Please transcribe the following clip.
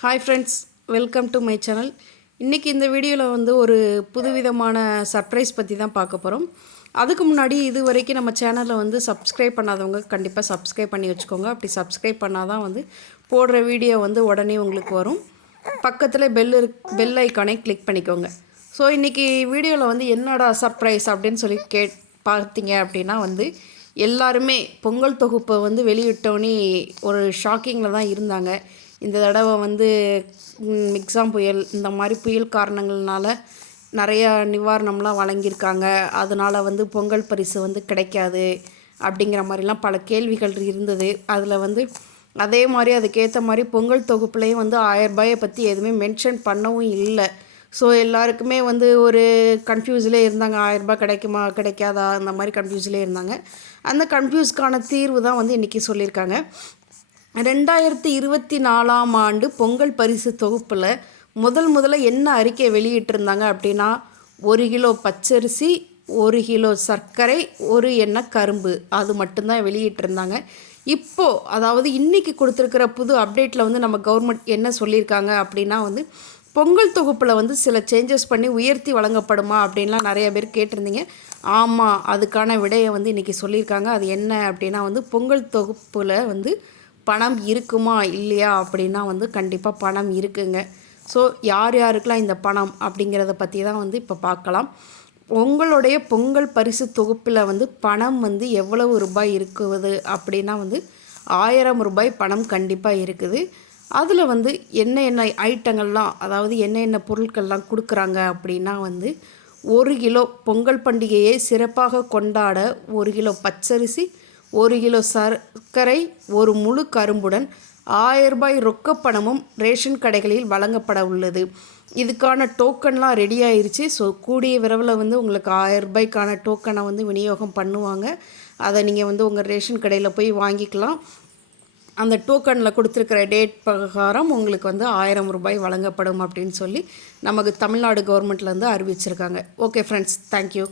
Hi friends welcome to my channel இன்றைக்கி இந்த வீடியோவில் வந்து ஒரு புதுவிதமான சர்ப்ரைஸ் பற்றி தான் பார்க்க போகிறோம் அதுக்கு முன்னாடி இது வரைக்கும் நம்ம சேனலில் வந்து சப்ஸ்கிரைப் பண்ணாதவங்க கண்டிப்பாக சப்ஸ்கிரைப் பண்ணி வச்சுக்கோங்க. அப்படி சப்ஸ்கிரைப் பண்ணால் தான் வந்து போடுற வீடியோ வந்து உடனே உங்களுக்கு வரும். பக்கத்தில் பெல் இருக் பெல் ஐக்கானே கிளிக் பண்ணிக்கோங்க. ஸோ இன்றைக்கி வீடியோவில் வந்து என்னடா சர்ப்ரைஸ் அப்படின்னு சொல்லி கேட் பார்த்தீங்க அப்படின்னா வந்து எல்லாருமே பொங்கல் தொகுப்பை வந்து வெளியிட்டோன்னே ஒரு ஷாக்கிங்கில் தான் இருந்தாங்க. இந்த தடவை வந்து மிக்ஸாம் புயல் இந்த மாதிரி புயல் காரணங்கள்னால நிறையா நிவாரணம்லாம் வழங்கியிருக்காங்க. அதனால் வந்து பொங்கல் பரிசு வந்து கிடைக்காது அப்படிங்கிற மாதிரிலாம் பல கேள்விகள் இருந்தது. அதில் வந்து அதே மாதிரி அதுக்கேற்ற மாதிரி பொங்கல் தொகுப்புலேயும் வந்து ஆயரரூபாயை பற்றி எதுவுமே மென்ஷன் பண்ணவும் இல்லை. ஸோ எல்லாருக்குமே வந்து ஒரு கன்ஃபியூஸ்லேயே இருந்தாங்க. ஆயரரூபா கிடைக்குமா கிடைக்காதா? அந்த மாதிரி கன்ஃபியூஸ்லேயே இருந்தாங்க. அந்த கன்ஃபியூஸ்க்கான தீர்வு தான் வந்து இன்றைக்கி சொல்லியிருக்காங்க. ரெண்டாயிரத்தி இருபத்தி நாலாம் ஆண்டு பொங்கல் பரிசு தொகுப்பில் முதல் முதல்ல என்ன அறிக்கை வெளியிட்டிருந்தாங்க அப்படின்னா ஒரு கிலோ பச்சரிசி ஒரு கிலோ சர்க்கரை ஒரு எண்ணெய் கரும்பு. அது மட்டும்தான் வெளியிட்டிருந்தாங்க. இப்போது அதாவது இன்றைக்கி கொடுத்துருக்கிற புது அப்டேட்டில் வந்து நம்ம கவர்மெண்ட் என்ன சொல்லியிருக்காங்க அப்படின்னா வந்து பொங்கல் தொகுப்பில் வந்து சில சேஞ்சஸ் பண்ணி உயர்த்தி வழங்கப்படுமா அப்படின்லாம் நிறைய பேர் கேட்டிருந்தீங்க. ஆமாம் அதுக்கான விடையை வந்து இன்றைக்கி சொல்லியிருக்காங்க. அது என்ன அப்படின்னா வந்து பொங்கல் தொகுப்பில் வந்து பணம் இருக்குமா இல்லையா அப்படின்னா வந்து கண்டிப்பாக பணம் இருக்குங்க. ஸோ யார் யாருக்கெலாம் இந்த பணம் அப்படிங்கிறத பற்றி தான் வந்து இப்போ பார்க்கலாம் உங்களுடைய பொங்கல் பரிசு தொகுப்பில் வந்து பணம் வந்து எவ்வளவு ரூபாய் இருக்குது அப்படின்னா வந்து ஆயிரம் ரூபாய் பணம் கண்டிப்பாக இருக்குது. அதில் வந்து என்ன என்ன ஐட்டங்கள்லாம் அதாவது என்ன என்ன பொருட்கள்லாம் கொடுக்குறாங்க அப்படின்னா வந்து ஒரு கிலோ பொங்கல் பண்டிகையை சிறப்பாக கொண்டாட ஒரு கிலோ பச்சரிசி ஒரு கிலோ சர்க்கரை ஒரு முழு கரும்புடன் ஆயிரம் ரூபாய் ரொக்கப்பணமும் ரேஷன் கடைகளில் வழங்கப்பட உள்ளது. இதுக்கான டோக்கன்லாம் ரெடி ஆயிடுச்சு ஸோ கூடிய விரைவில் வந்து உங்களுக்கு ஆயிரம் ரூபாய்க்கான டோக்கனை வந்து விநியோகம் பண்ணுவாங்க. அதை நீங்கள் வந்து உங்கள் ரேஷன் கடையில் போய் வாங்கிக்கலாம். அந்த டோக்கனில் கொடுத்துருக்கிற டேட் பிரகாரம் உங்களுக்கு வந்து ஆயிரம் ரூபாய் வழங்கப்படும் அப்படின்னு சொல்லி நமக்கு தமிழ்நாடு கவர்மெண்ட்லேருந்து அறிவிச்சிருக்காங்க. Okay friends thank you